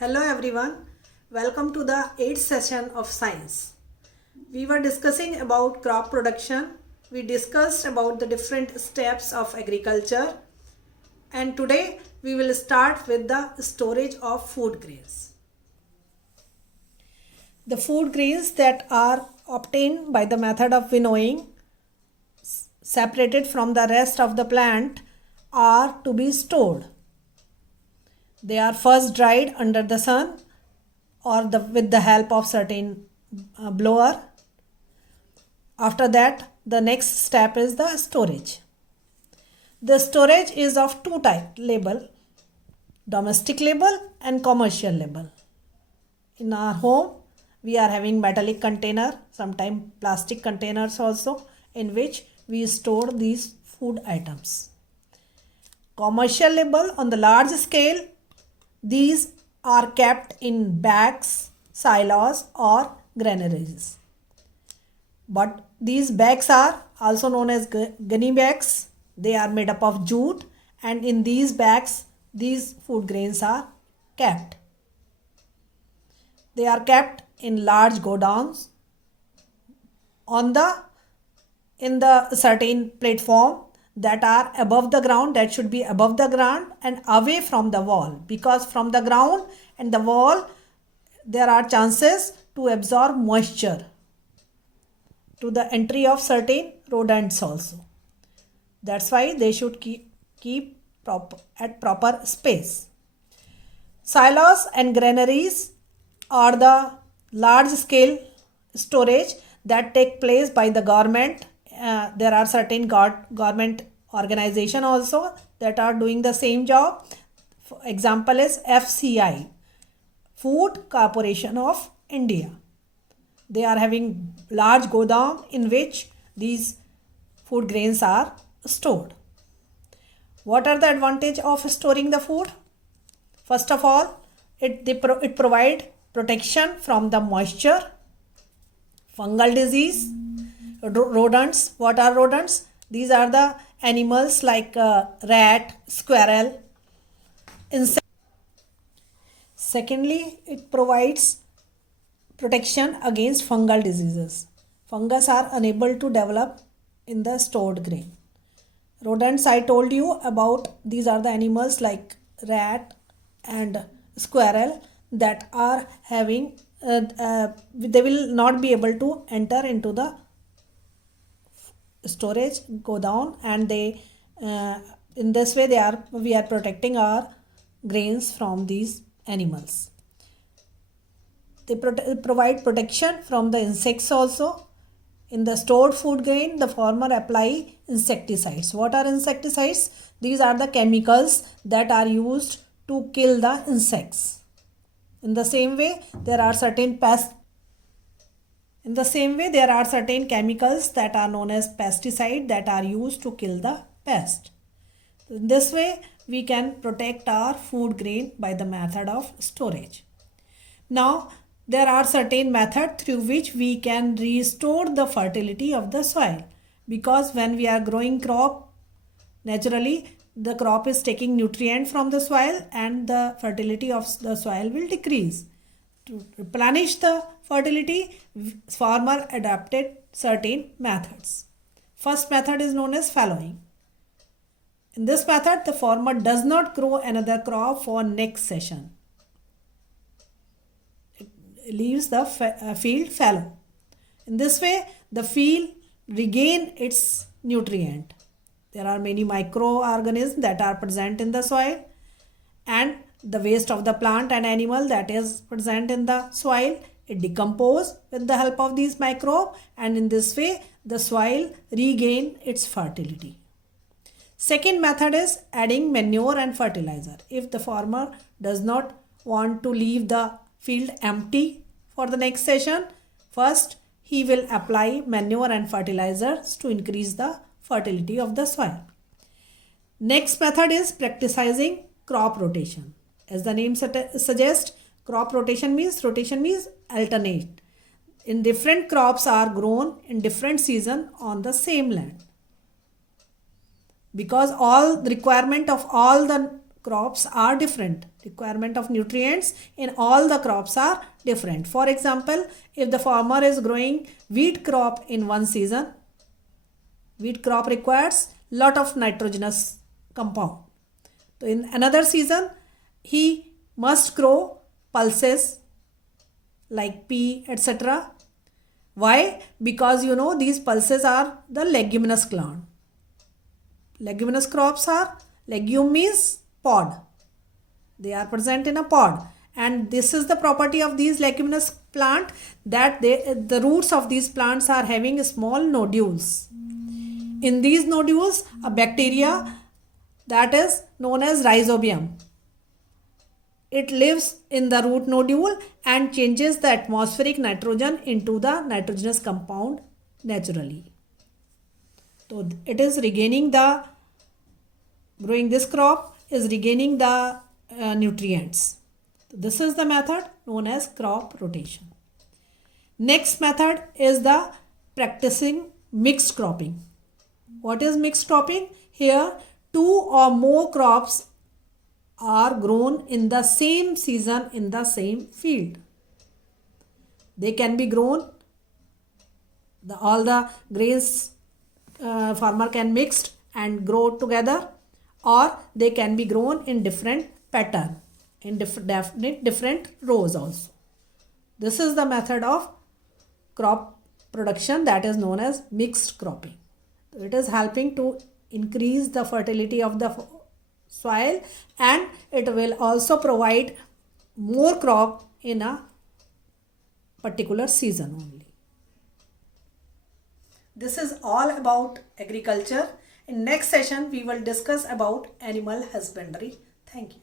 Hello everyone, welcome to the 8th session of science. We were discussing about crop production. We discussed about the different steps of agriculture, and today we will start with the storage of food grains. The food grains that are obtained by the method of winnowing, separated from the rest of the plant, are to be stored. They are first dried under the sun or with the help of certain blower. After that, the next step is the storage. The storage is of two types: label, domestic label and commercial label. In our home, we are having metallic container, sometimes plastic containers also, in which we store these food items. Commercial label on the large scale, these are kept in bags, silos or granaries. But these bags are also known as gunny bags. They are made up of jute, and in these bags these food grains are kept. They are kept in large godowns in the certain platform that are above the ground, that should be above the ground and away from the wall, because from the ground and the wall there are chances to absorb moisture, to the entry of certain rodents also. That's why they should keep at proper space. Silos and granaries are the large scale storage that take place by the government. There are certain government organization also that are doing the same job. For example is FCI, Food Corporation of India. They are having large godown in which these food grains are stored. What are the advantage of storing the food? First of all, it provide protection from the moisture, fungal disease, rodents. What are rodents? These are the animals like rat, squirrel, insect. Secondly, it provides protection against fungal diseases. Fungus are unable to develop in the stored grain. Rodents, I told you about, these are the animals like rat and squirrel that are having they will not be able to enter into the storage godown, and they in this way we are protecting our grains from these animals. They provide protection from the insects also. In the stored food grain, the farmer apply insecticides. What are insecticides? These are the chemicals that are used to kill the insects. In the same way, there are certain chemicals that are known as pesticide that are used to kill the pest. In this way, we can protect our food grain by the method of storage. Now, there are certain methods through which we can restore the fertility of the soil, because when we are growing crop, naturally the crop is taking nutrient from the soil and the fertility of the soil will decrease. To replenish the fertility, farmer adapted certain methods. First method is known as fallowing. In this method, the farmer does not grow another crop for next season. It leaves the field fallow. In this way, the field regain its nutrient. There are many microorganisms that are present in the soil, and the waste of the plant and animal that is present in the soil, it decomposes with the help of these microbes, and in this way the soil regain its fertility. Second method is adding manure and fertilizer. If the farmer does not want to leave the field empty for the next season, first he will apply manure and fertilizers to increase the fertility of the soil. Next method is practicing crop rotation. As the name suggests, crop rotation means alternate. In different crops are grown in different season on the same land. Because all the requirement of all the crops are different. Requirement of nutrients in all the crops are different. For example, if the farmer is growing wheat crop in one season, wheat crop requires lot of nitrogenous compound. So in another season, he must grow pulses like pea, etc. Why? Because these pulses are the leguminous plant. Leguminous crops are, legume means pod. They are present in a pod, and this is the property of these leguminous plant, that the roots of these plants are having small nodules. In these nodules, a bacteria that is known as rhizobium, it lives in the root nodule and changes the atmospheric nitrogen into the nitrogenous compound naturally. So it is regaining the, growing this crop is regaining the nutrients. This is the method known as crop rotation. Next method is the practicing mixed cropping. What is mixed cropping? Here, two or more crops are grown in the same season in the same field. They can be grown, all the grains farmer can mix and grow together, or they can be grown in different pattern, in different rows also. This is the method of crop production that is known as mixed cropping. It is helping to increase the fertility of the soil, and it will also provide more crop in a particular season only. This is all about agriculture. In next session, we will discuss about animal husbandry. Thank you.